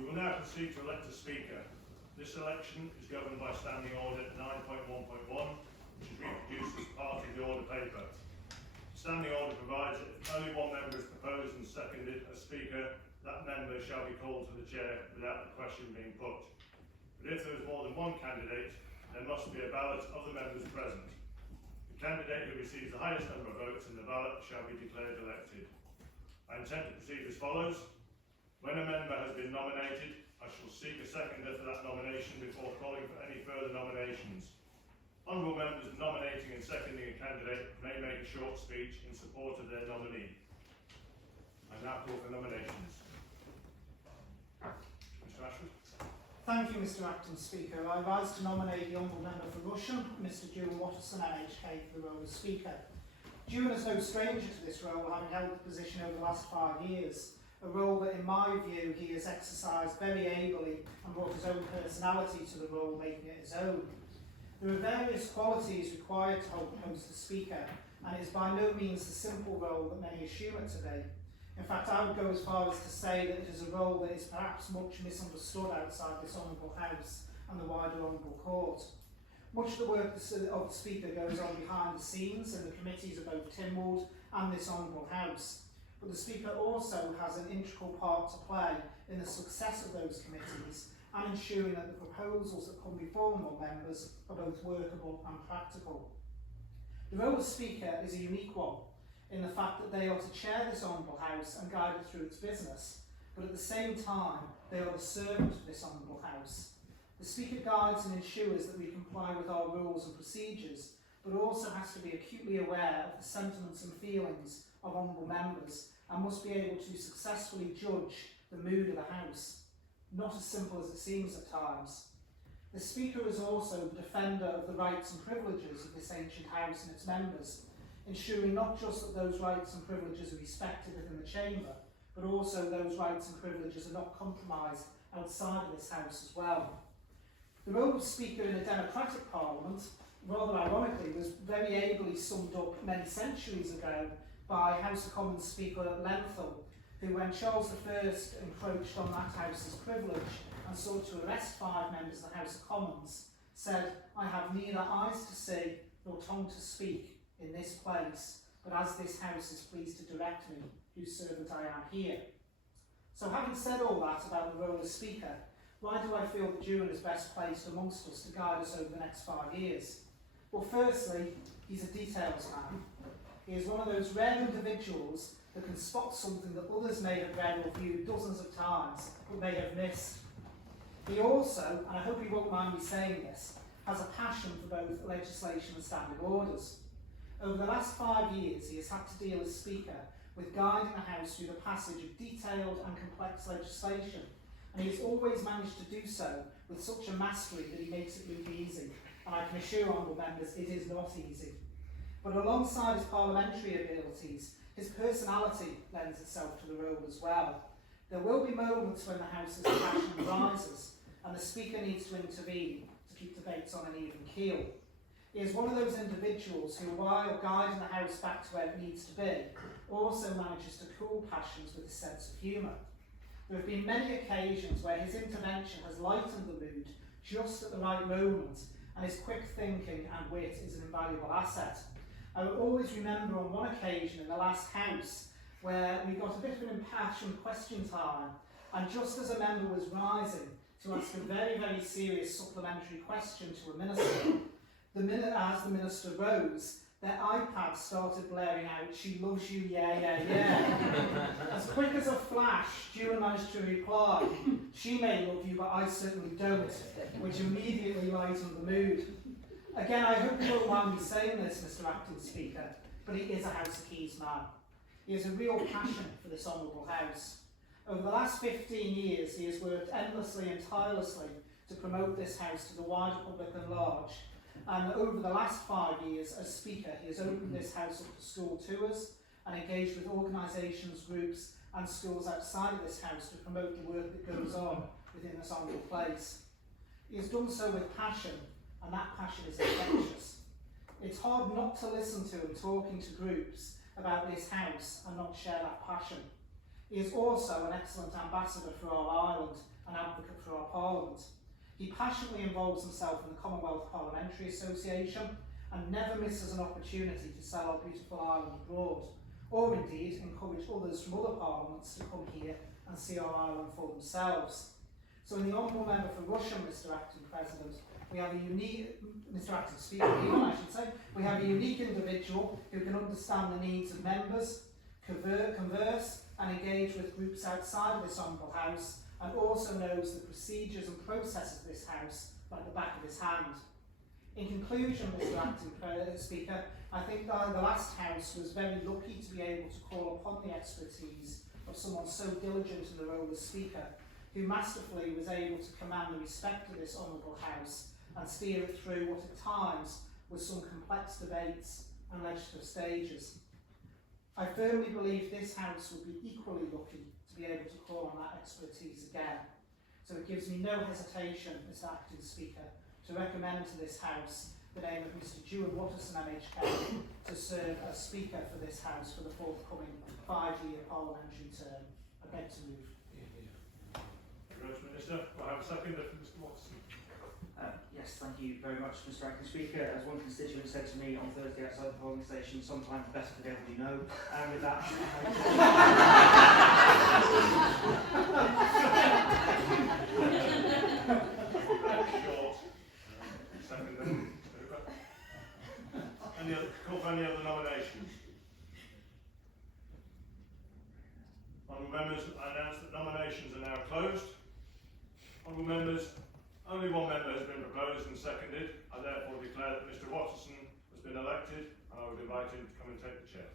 We will now proceed to elect a speaker. This election is governed by Standing Order 9.1.1, which is reproduced as part of the order paper. Standing Order provides that if only one member is proposed and seconded as speaker, that member shall be called to the chair without the question being put. But if there is more than one candidate, there must be a ballot of the members present. The candidate who receives the highest number of votes in the ballot shall be declared elected. I intend to proceed as follows. When a member has been nominated, I shall seek a seconder for that nomination before calling for any further nominations. Honourable members nominating and seconding a candidate may make a short speech in support of their nominee. I now call for nominations. Mr. Ashford. Thank you, Mr. Acting Speaker. I rise to nominate the Honourable Member for Rushen, Mr. Juan Watterson, MHK, for the role of Speaker. Juan is no stranger to this role, having held the position over the last 5 years. A role that, in my view, he has exercised very ably and brought his own personality to the role, making it his own. There are various qualities required to hold the post of Speaker, and it is by no means the simple role that many assume it to be. In fact, I would go as far as to say that it is a role that is perhaps much misunderstood outside this Honourable House and the wider Honourable Court. Much of the work of the Speaker goes on behind the scenes in the committees of both Tynwald and this Honourable House. But the Speaker also has an integral part to play in the success of those committees and ensuring that the proposals that come before honourable members are both workable and practical. The role of Speaker is a unique one in the fact that they are to chair this Honourable House and guide it through its business, but at the same time they are the servant of this Honourable House. The Speaker guides and ensures that we comply with our rules and procedures, but also has to be acutely aware of the sentiments and feelings of honourable members and must be able to successfully judge the mood of the House. Not as simple as it seems at times. The Speaker is also the defender of the rights and privileges of this ancient House and its members, ensuring not just that those rights and privileges are respected within the Chamber, but also those rights and privileges are not compromised outside of this House as well. The role of Speaker in a democratic parliament, rather ironically, was very ably summed up many centuries ago by House of Commons Speaker Lenthal, who, when Charles I encroached on that House's privilege and sought to arrest 5 members of the House of Commons, said, "I have neither eyes to see nor tongue to speak in this place, but as this House is pleased to direct me, whose servant I am here." So having said all that about the role of Speaker, why do I feel that Juan is best placed amongst us to guide us over the next 5 years? Well, firstly, he's a details man. He is one of those rare individuals that can spot something that others may have read or viewed dozens of times but may have missed. He also, and I hope he won't mind me saying this, has a passion for both legislation and standing orders. Over the last 5 years, he has had to deal as Speaker with guiding the House through the passage of detailed and complex legislation, and he has always managed to do so with such a mastery that he makes it look easy, and I can assure honourable members it is not easy. But alongside his parliamentary abilities, his personality lends itself to the role as well. There will be moments when the House's passion rises and the Speaker needs to intervene to keep debates on an even keel. He is one of those individuals who, while guiding the House back to where it needs to be, also manages to cool passions with a sense of humour. There have been many occasions where his intervention has lightened the mood just at the right moment, and his quick thinking and wit is an invaluable asset. I will always remember on one occasion in the last House where we got a bit of an impassioned question time, and just as a member was rising to ask a very, very serious supplementary question to a minister, as the minister rose, their iPad started blaring out, "She loves you, yeah, yeah, yeah." As quick as a flash, Juan managed to reply, "She may love you, but I certainly don't," which immediately lightened the mood. Again, I hope you won't mind me saying this, Mr. Acting Speaker, but he is a House of Keys man. He has a real passion for this honourable House. Over the last 15 years, he has worked endlessly and tirelessly to promote this House to the wider public at large. And over the last 5 years, as Speaker, he has opened this House up to school tours and engaged with organisations, groups and schools outside of this House to promote the work that goes on within this honourable place. He has done so with passion, and that passion is infectious. It's hard not to listen to him talking to groups about this House and not share that passion. He is also an excellent ambassador for our island and advocate for our Parliament. He passionately involves himself in the Commonwealth Parliamentary Association and never misses an opportunity to sell our beautiful island abroad, or indeed encourage others from other parliaments to come here and see our island for themselves. So in the Honourable Member for Russia, Mr. Acting President, we have a unique, Mr. Acting Speaker, I should say, we have a unique individual who can understand the needs of members, converse and engage with groups outside of this Honourable House, and also knows the procedures and processes of this House like the back of his hand. In conclusion, Mr. Acting Speaker, I think that the last House was very lucky to be able to call upon the expertise of someone so diligent in the role as Speaker, who masterfully was able to command the respect of this Honourable House and steer it through what at times was some complex debates and legislative stages. I firmly believe this House would be equally lucky to be able to call on that expertise again. So it gives me no hesitation, Mr. Acting Speaker, to recommend to this House the name of Mr. Juan Watterson MHK to serve as Speaker for this House for the forthcoming 5-year parliamentary term. I beg to move. Thank you very much, Minister. We'll have a second for Mr. Watterson. Yes, thank you very much, Mr. Acting Speaker. As one constituent said to me on Thursday outside the polling station, sometimes better to be able to know. And with that, Short. Second then. Call for any other nominations? Honourable members, I announce that nominations are now closed. Honourable members, only one member has been proposed and seconded. I therefore declare that Mr. Watterson has been elected, and I would invite him to come and take the chair.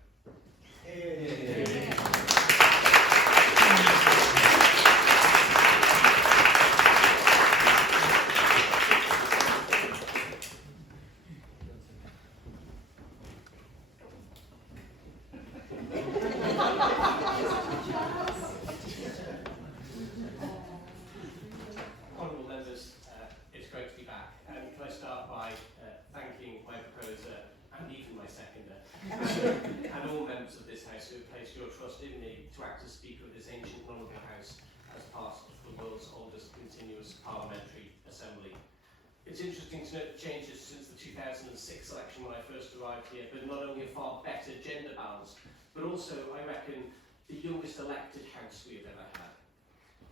Honourable members, it's great to be back. Can I start by thanking my proposer and even my seconder and all members of this House who have placed your trust in me to act as Speaker of this ancient and honourable House as part of the world's oldest continuous parliamentary assembly. It's interesting to note the changes since the 2006 election when I first arrived here, but not only a far better gender balance, but also, I reckon, the youngest elected House we have ever had.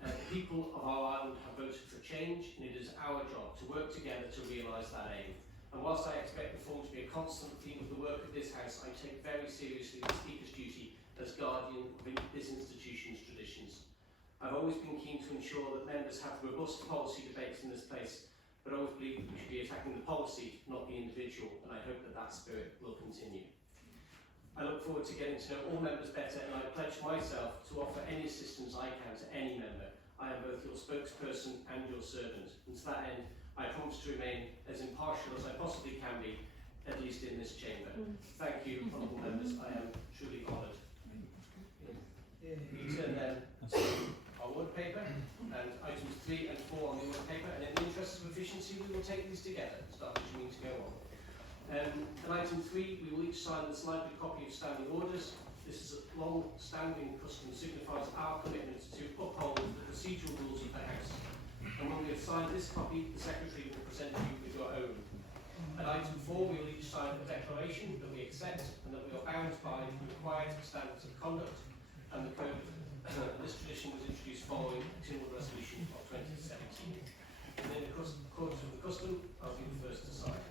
The people of our island have voted for change, and it is our job to work together to realise that aim. And whilst I expect reform to be a constant theme of the work of this House, I take very seriously the Speaker's duty as guardian of this institution's traditions. I've always been keen to ensure that members have robust policy debates in this place, but I always believe that we should be attacking the policy, not the individual, and I hope that that spirit will continue. I look forward to getting to know all members better, and I pledge myself to offer any assistance I can to any member. I am both your spokesperson and your servant, and to that end, I promise to remain as impartial as I possibly can be, at least in this chamber. Thank you, honourable members. I am truly honoured. We turn then to our order paper, and items 3 and 4 on the order paper, and in the interest of efficiency, we will take these together, start which means to go on. And item 3, we will each sign this library copy of standing orders. This is a long-standing custom, signifies our commitment to uphold the procedural rules of the House. And when we have signed this copy, the Secretary will present you with your own. At item 4, we will each sign a declaration that we accept and that we are bound by the required standards of conduct and the code. This tradition was introduced following the Timber Resolution of 2017. And in accordance with the custom, I'll be the first to sign.